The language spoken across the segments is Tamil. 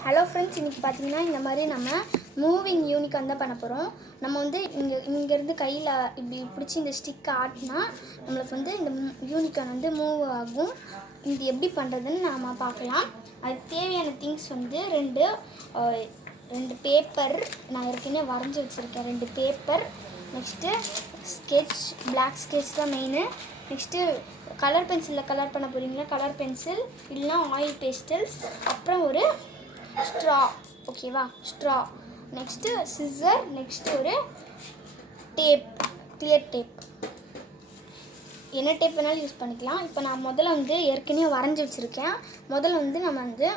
ஹலோ ஃப்ரெண்ட்ஸ், இன்றைக்கி பார்த்தீங்கன்னா இந்த மாதிரி நம்ம மூவிங் யூனிகார்ன் தான் பண்ண போகிறோம். நம்ம வந்து இங்கேருந்து கையில் இப்படி பிடிச்சி இந்த ஸ்டிக்கை ஆட்டினா நம்மளுக்கு வந்து இந்த யூனிகார்ன் வந்து மூவ் ஆகும். இது எப்படி பண்ணுறதுன்னு நாம் பார்க்கலாம். அதுக்கு தேவையான திங்ஸ் வந்து ரெண்டு பேப்பர் நான் ஏற்கனவே வரைஞ்சி வச்சுருக்கேன். 2 paper, next sketch, black sketch தான் மெயினு. நெக்ஸ்ட்டு கலர் பென்சிலில் கலர் பண்ண போகிறீங்களா, கலர் பென்சில் இல்லைனா ஆயில் பேஸ்டல்ஸ், அப்புறம் ஒரு ஸ்ட்ரா, ஓகேவா, ஸ்ட்ரா, நெக்ஸ்ட்டு சிசர், நெக்ஸ்ட்டு ஒரு டேப், கிளியர் டேப், என்ன டேப் வேணாலும் யூஸ் பண்ணிக்கலாம். இப்போ நான் முதல்ல வந்து ஏற்கனவே வரைஞ்சி வச்சுருக்கேன். முதல்ல வந்து நம்ம வந்து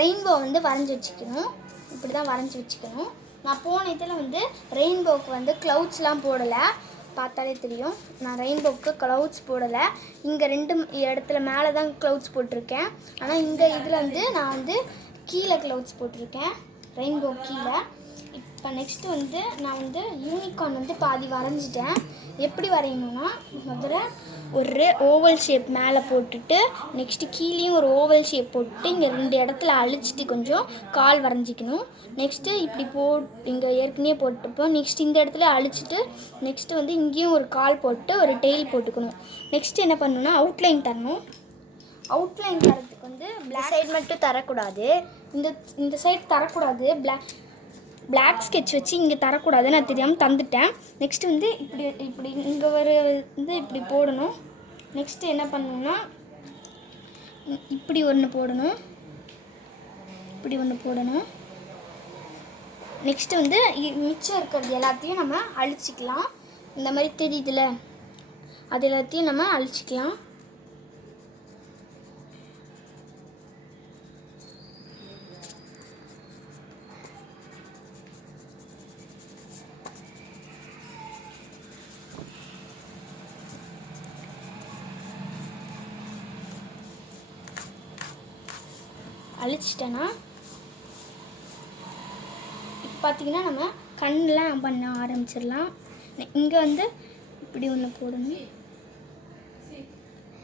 ரெயின்போ வந்து வரைஞ்சி வச்சுக்கணும். இப்படி தான் வரைஞ்சி வச்சுக்கணும். நான் போன இதில் வந்து ரெயின்போவுக்கு வந்து க்ளவுட்ஸ்லாம் போடலை, பார்த்தாலே தெரியும். நான் ரெயின்போவுக்கு க்ளவுட்ஸ் போடலை. இங்கே 2 இடத்துல மேலே தான் க்ளவுட்ஸ் போட்டிருக்கேன். ஆனால் இந்த இதில் வந்து நான் வந்து கீழே க்ளவுட்ஸ் போட்டிருக்கேன், ரெயின்போ கீழே. இப்போ நெக்ஸ்ட்டு வந்து நான் வந்து யூனிகார்ன் வந்து பாதி வரைஞ்சிட்டேன். எப்படி வரையணுன்னா, முதல்ல ஒரு ஓவல் ஷேப் மேலே போட்டுட்டு, நெக்ஸ்ட்டு கீழேயும் ஒரு ஓவல் ஷேப் போட்டு இங்கே 2 இடத்துல அழிச்சிட்டு கொஞ்சம் கால் வரைஞ்சிக்கணும். நெக்ஸ்ட்டு இப்படி இங்கே ஏற்கனவே போட்டுப்போம். நெக்ஸ்ட் இந்த இடத்துல அழிச்சிட்டு நெக்ஸ்ட்டு வந்து இங்கேயும் ஒரு கால் போட்டு ஒரு டெயில் போட்டுக்கணும். நெக்ஸ்ட்டு என்ன பண்ணணுன்னா அவுட்லைன் தரணும். அவுட்லைன் தரத்துக்கு வந்து பிளாக் சைடு மட்டும் தரக்கூடாது, இந்த சைடு தரக்கூடாது. பிளாக் ஸ்கெட்ச் வச்சு இங்கே தரக்கூடாது, நான் தெரியாமல் தந்துட்டேன். நெக்ஸ்ட்டு வந்து இப்படி இங்கே வந்து இப்படி போடணும். நெக்ஸ்ட்டு என்ன பண்ணணுன்னா இப்படி ஒன்று போடணும், இப்படி ஒன்று போடணும். நெக்ஸ்ட்டு வந்து மிச்சம் இருக்கிறது எல்லாத்தையும் நம்ம அழிச்சிக்கலாம். இந்த மாதிரி தெரியுதுல, அது எல்லாத்தையும் நம்ம அழிச்சிக்கலாம். அழிச்சிட்டேன்னா இப்போ பார்த்தீங்கன்னா நம்ம கண்ணெலாம் பண்ண ஆரம்பிச்சிடலாம். இங்கே வந்து இப்படி ஒன்று போடணும்.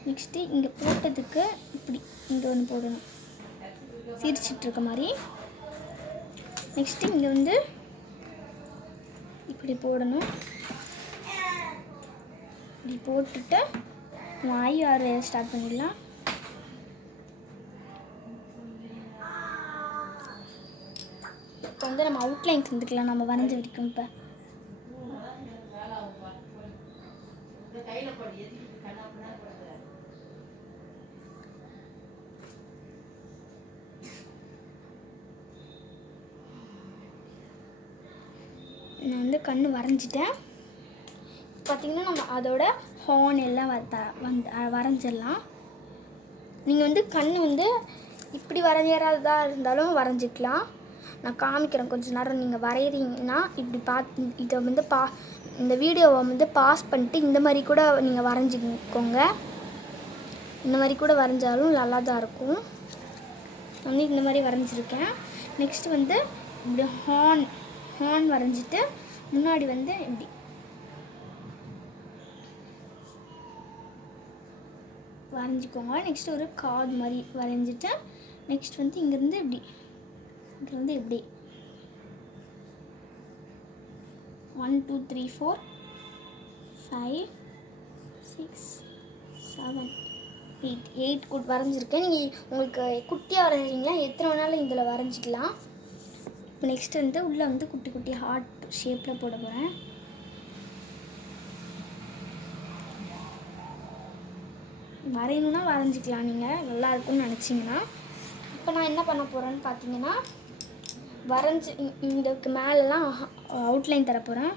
நெக்ஸ்ட்டு இங்கே போட்டதுக்கு இப்படி இங்கே ஒன்று போடணும், சிரிச்சிட்ருக்க மாதிரி. நெக்ஸ்ட்டு இங்கே வந்து இப்படி போடணும். இப்படி போட்டுட்டு வாய் வரைய ஸ்டார்ட் பண்ணிடலாம். இப்போ வந்து நம்ம அவுட்லைன் தந்துக்கலாம், நம்ம வரைஞ்சி வரைக்கும். இப்போ நான் வந்து கண் வரைஞ்சிட்டேன். பார்த்திங்கன்னா நம்ம அதோட ஹார்ன் எல்லாம் வரைஞ்சிடலாம். நீங்கள் வந்து கண் வந்து இப்படி வரைகிறதா இருந்தாலும் வரைஞ்சிக்கலாம். நான் காமிக்கிறேன் கொஞ்சம் நேரம். நீங்கள் வரைகிறீங்கன்னா இப்படி இதை வந்து இந்த வீடியோவை வந்து பாஸ் பண்ணிட்டு இந்த மாதிரி கூட நீங்கள் வரைஞ்சிக்கோங்க. இந்த மாதிரி கூட வரைஞ்சாலும் நல்லா தான் இருக்கும். வந்து இந்த மாதிரி வரைஞ்சிருக்கேன். நெக்ஸ்ட்டு வந்து இப்படி ஹார்ன் வரைஞ்சிட்டு முன்னாடி வந்து இப்படி வரைஞ்சிக்கோங்க. நெக்ஸ்ட்டு ஒரு கார்டு மாதிரி வரைஞ்சிட்டு நெக்ஸ்ட் வந்து இங்கேருந்து இப்படி இப்படி 1 2 3 4 5 6 7 8 கூட வரைஞ்சிருக்கேன். நீங்கள் உங்களுக்கு குட்டியாக வரைஞ்சிங்கன்னா எத்தனை வேணாலும் இதில் வரைஞ்சிக்கலாம். இப்போ நெக்ஸ்ட் வந்து உள்ளே வந்து குட்டி குட்டி ஹார்ட் ஷேப்பில் போட போகிறேன். வரையணுன்னா வரைஞ்சிக்கலாம், நீங்கள் நல்லா இருக்குன்னு நினச்சிங்கன்னா. இப்போ நான் என்ன பண்ண போகிறேன்னு பார்த்தீங்கன்னா, வரைஞ்சி இதுக்கு மேலெலாம் அவுட்லைன் தர போகிறேன்.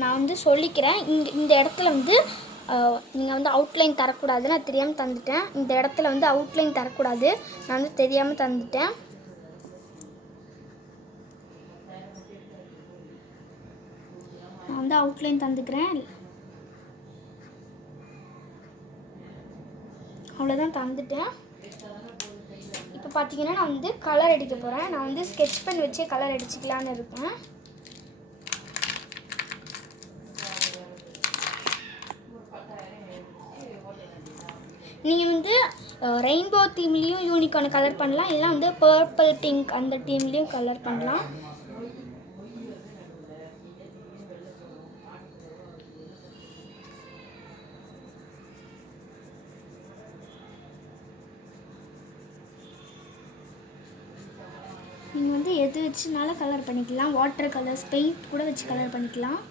நான் வந்து சொல்லிக்கிறேன், இந்த இடத்துல வந்து நீங்கள் வந்து அவுட்லைன் தரக்கூடாது, நான் தெரியாமல் தந்துட்டேன். இந்த இடத்துல வந்து அவுட்லைன் தரக்கூடாது, நான் வந்து தெரியாமல் தந்துட்டேன். நான் வந்து அவுட்லைன் தந்துக்கிறேன். அவ்வளோதான், தந்துட்டேன். இப்போ பார்த்தீங்கன்னா நான் வந்து கலர் அடிக்க போகிறேன். நான் வந்து ஸ்கெட்ச் பென் வச்சே கலர் அடிச்சுக்கலான்னு இருக்கேன். நீங்கள் வந்து ரெயின்போ தீம்லேயும் யூனிகார்ன் கலர் பண்ணலாம், இல்லை வந்து பர்பிள் பிங்க் அந்த தீம்லேயும் கலர் பண்ணலாம். நீங்கள் வந்து எது வச்சுனாலும் கலர் பண்ணிக்கலாம். வாட்டர் கலர்ஸ் பெயிண்ட் கூட வச்சு கலர் பண்ணிக்கலாம்.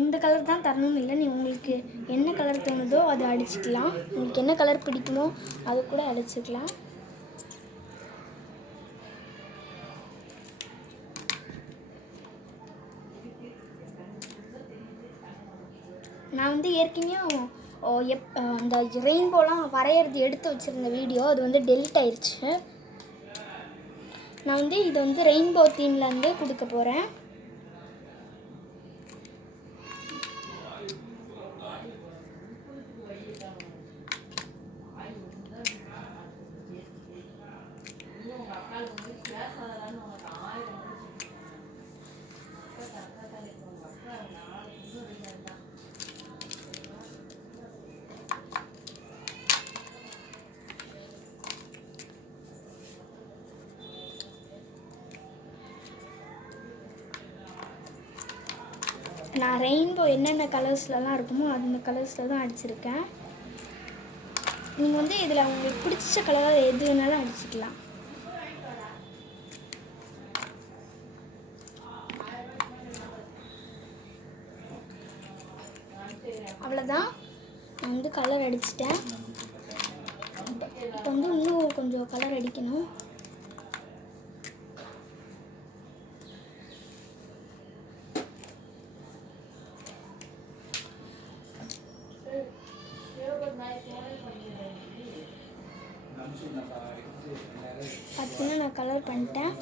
இந்த கலர் தான் தரணும்னு இல்லை, நீங்கள் உங்களுக்கு என்ன கலர் தோணுதோ அதை அடிச்சுக்கலாம். உங்களுக்கு என்ன கலர் பிடிக்குமோ அது கூட அடிச்சுக்கலாம். நான் வந்து ஏற்கனவே அந்த ரெயின்போலாம் வரைகிறது எடுத்து வச்சுருந்த வீடியோ அது வந்து டெலிட் ஆயிடுச்சு. நான் வந்து இது வந்து ரெயின்போ தீமில் வந்து கொடுக்க போகிறேன். நான் ரெயின்போ என்னென்ன கலர்ஸ்லலாம் இருக்குமோ அந்த கலர்ஸில் தான் அடிச்சிருக்கேன். நீங்கள் வந்து இதில் உங்களுக்கு பிடிச்ச கலர் எது வேணாலும் அடிச்சுக்கலாம். அவ்வளோதான், நான் வந்து கலர் அடிச்சிட்டேன். இப்போ வந்து இன்னும் கொஞ்சம் கலர் அடிக்கணும். பார்த்தீங்கன்னா நான் கலர் பண்ணிட்டேன்.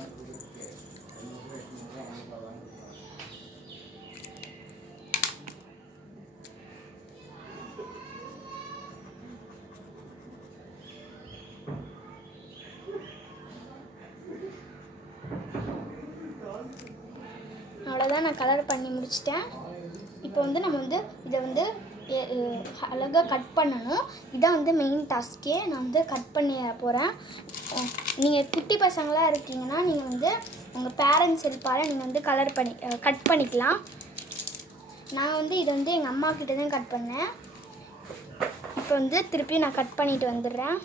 அவ்வளோதான், நான் கலர் பண்ணி முடிச்சிட்டேன். இப்போ வந்து நம்ம வந்து இதை வந்து அழகாக கட் பண்ணணும். இதான் வந்து மெயின் டாஸ்க்கே. நான் வந்து கட் பண்ணி போகிறேன். நீங்கள் குட்டி பசங்களாக இருக்கீங்கன்னா நீங்கள் வந்து உங்கள் பேரண்ட்ஸ் ஹெல்ப்பால் நீங்கள் வந்து கட் பண்ணிக்கலாம். நான் வந்து இதை வந்து எங்கள் அம்மா கிட்ட தான் கட் பண்ணேன். இப்போ வந்து திருப்பி நான் கட் பண்ணிட்டு வந்துடுறேன்.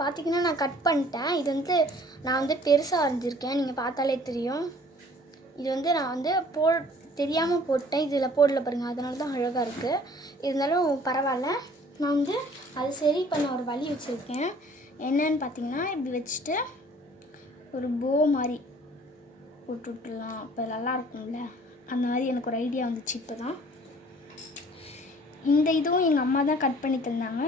பார்த்திங்கன்னா நான் கட் பண்ணிட்டேன். இது வந்து நான் வந்து பெருசாக வரைஞ்சிருக்கேன், நீங்கள் பார்த்தாலே தெரியும். இது வந்து நான் வந்து தெரியாமல் போட்டேன், இதில் போடல பாருங்கள், அதனால தான் அழகாக இருக்குது. இருந்தாலும் பரவாயில்ல. நான் வந்து அது சரி பண்ண ஒரு வழி வச்சுருக்கேன். என்னன்னு பார்த்தீங்கன்னா, இப்படி வச்சுட்டு ஒரு போ மாதிரி போட்டு விட்டுடலாம். அப்போ நல்லா இருக்கும்ல, அந்த மாதிரி எனக்கு ஒரு ஐடியா வந்துச்சு. இப்போ தான் இந்த இதுவும் எங்கள் அம்மா தான் கட் பண்ணி தந்தாங்க.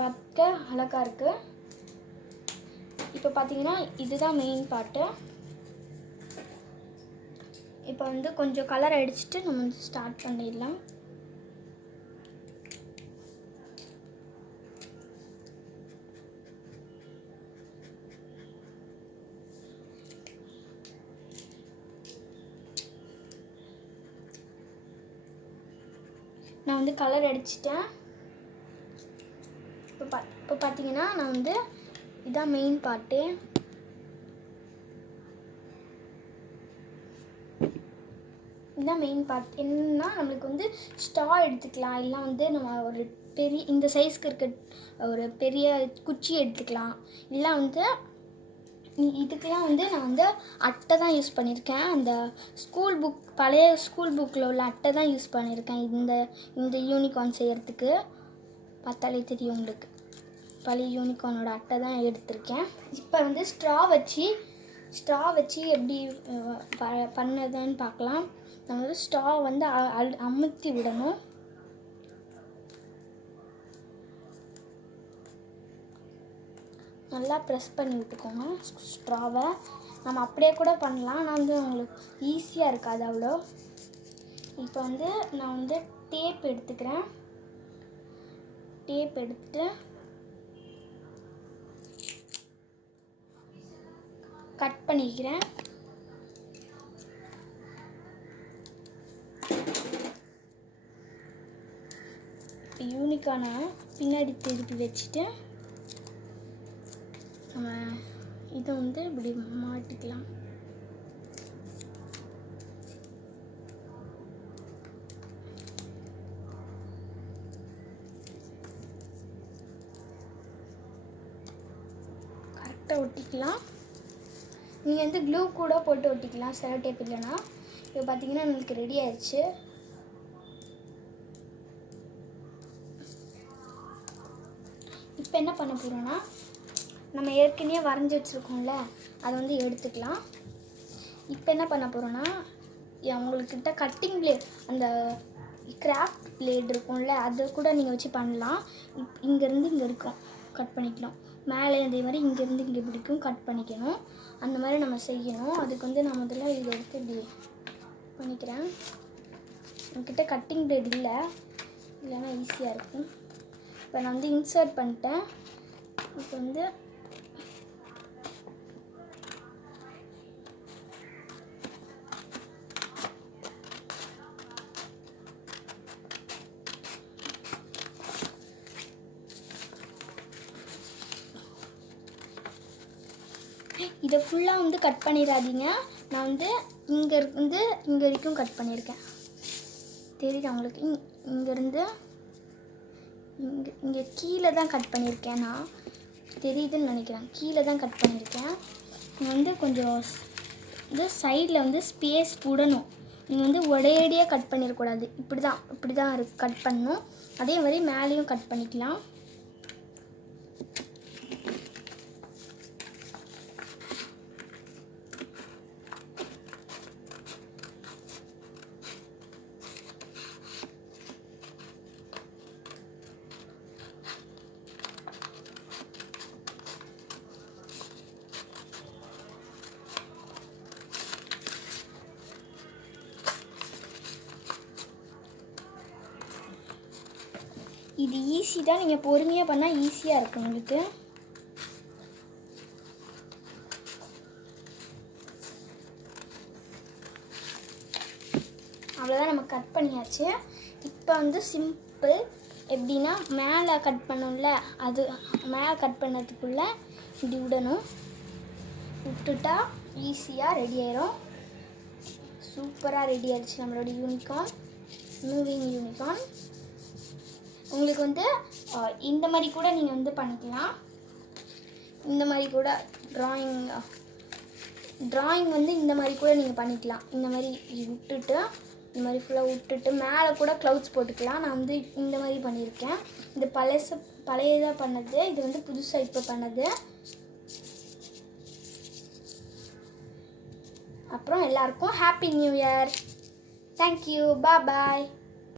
பார்க்க அழகாக இருக்குது. இப்போ பார்த்தீங்கன்னா இதுதான் மெயின் பார்ட்டு. இப்போ வந்து கொஞ்சம் கலர் அடிச்சுட்டு நம்ம வந்து ஸ்டார்ட் பண்ணிடலாம். நான் வந்து கலர் அடிச்சிட்டேன். இப்போ பார்த்தீங்கன்னா நான் வந்து இதான் மெயின் பார்ட்டு. இதுதான் மெயின் பார்ட். என்னன்னா நம்மளுக்கு வந்து ஸ்ட்ரா எடுத்துக்கலாம், இல்லை வந்து நம்ம ஒரு பெரிய இந்த சைஸ்க்கு இருக்க ஒரு பெரிய குச்சி எடுத்துக்கலாம். இல்லை வந்து இதுக்கெல்லாம் வந்து நான் வந்து அட்டை தான் யூஸ் பண்ணியிருக்கேன். அந்த பழைய ஸ்கூல் புக்கில் உள்ள அட்டை தான் யூஸ் பண்ணியிருக்கேன் இந்த யூனிகார்ன் செய்கிறதுக்கு. பார்த்தாலே தெரியும் உங்களுக்கு, பழைய யூனிகார்னோட அட்டை தான் எடுத்திருக்கேன். இப்போ வந்து ஸ்ட்ரா வச்சு எப்படி பண்ணதுன்னு பார்க்கலாம். நம்ம வந்து ஸ்ட்ரா வந்து அமுத்தி விடணும். நல்லா ப்ரெஸ் பண்ணி விட்டுக்கோங்க ஸ்ட்ராவை. நம்ம அப்படியே கூட பண்ணலாம், ஆனால் வந்து உங்களுக்கு ஈஸியாக இருக்காது, அவ்வளோ இப்போ வந்து நான் வந்து டேப் எடுத்துக்கிறேன். டேப் எடுத்துட்டு கட் பண்ணிக்கிறேன். யூனிகார்னை பின்னாடி திருப்பி வச்சுட்டு நம்ம இதை வந்து இப்படி மாட்டிக்கலாம். கரெக்டாக ஒட்டிக்கலாம். நீங்கள் வந்து க்ளூ கூட போட்டு ஒட்டிக்கலாம், செலோ டேப் இல்லைன்னா. இப்போ பார்த்தீங்கன்னா நம்மளுக்கு ரெடி ஆயிடுச்சு. இப்போ என்ன பண்ண போகிறோன்னா, நம்ம ஏற்கனவே வரைஞ்சி வச்சுருக்கோம்ல, அதை வந்து எடுத்துக்கலாம். இப்போ என்ன பண்ண போகிறோன்னா, உங்கள்கிட்ட கட்டிங் பிளேட், அந்த கிராஃப்ட் பிளேட் இருக்கும்ல, அதை கூட நீங்கள் வச்சு பண்ணலாம். இங்கேருந்து இங்கே இருக்கும், கட் பண்ணிக்கலாம். மேலே இதே மாதிரி இங்கேருந்து இங்கே பிடிக்கும், கட் பண்ணிக்கணும். அந்த மாதிரி நம்ம செய்யணும். அதுக்கு வந்து நான் முதல்ல இதை எடுத்து இப்படி பண்ணிக்கிறேன். என்கிட்ட கட்டிங் பிளேட் இல்லை, இல்லைன்னா ஈஸியாக இருக்கும். இப்போ நான் வந்து இன்சர்ட் பண்ணிட்டேன். இப்போ வந்து இதை ஃபுல்லாக வந்து கட் பண்ணிடாதீங்க. நான் வந்து இங்கே இருந்து இங்கே வரைக்கும் கட் பண்ணியிருக்கேன். தெரியுது உங்களுக்கு? இங்கேருந்து இங்கே கீழே தான் கட் பண்ணியிருக்கேன். நான் தெரியுதுன்னு நினைக்கிறேன். கீழே தான் கட் பண்ணியிருக்கேன். நீங்கள் வந்து கொஞ்சம் இது சைடில் வந்து ஸ்பேஸ் விடணும். நீங்கள் வந்து ஒரேடியாக கட் பண்ணிடக்கூடாது. இப்படி தான் கட் பண்ணணும். அதே மாதிரி மேலேயும் கட் பண்ணிக்கலாம். இது ஈஸி தான். நீங்கள் பொறுமையாக பண்ணால் ஈஸியாக இருக்கும் உங்களுக்கு. அவ்வளோதான், நம்ம கட் பண்ணியாச்சு. இப்போ வந்து சிம்பிள். எப்படின்னா, மேலே கட் பண்ணோம்ல, அது மேலே கட் பண்ணதுக்குள்ளே இப்படி விடணும். விட்டுட்டா ஈஸியாக ரெடி ஆயிரும். சூப்பராக ரெடி ஆயிடுச்சு நம்மளோட யூனிகார்ன், மூவிங் யூனிகார்ன். உங்களுக்கு வந்து இந்த மாதிரி கூட நீங்கள் வந்து பண்ணிக்கலாம். இந்த மாதிரி கூட ட்ராயிங் வந்து இந்த மாதிரி கூட நீங்கள் பண்ணிக்கலாம். இந்த மாதிரி விட்டுட்டு, இந்த மாதிரி ஃபுல்லாக விட்டுட்டு மேலே கூட க்ளவுட்ஸ் போட்டுக்கலாம். நான் வந்து இந்த மாதிரி பண்ணியிருக்கேன். இது பழையதாக பண்ணது, இது வந்து புதுசாக இப்போ பண்ணது. அப்புறம் எல்லாருக்கும் ஹாப்பி நியூ இயர். தேங்க்யூ, பாய்.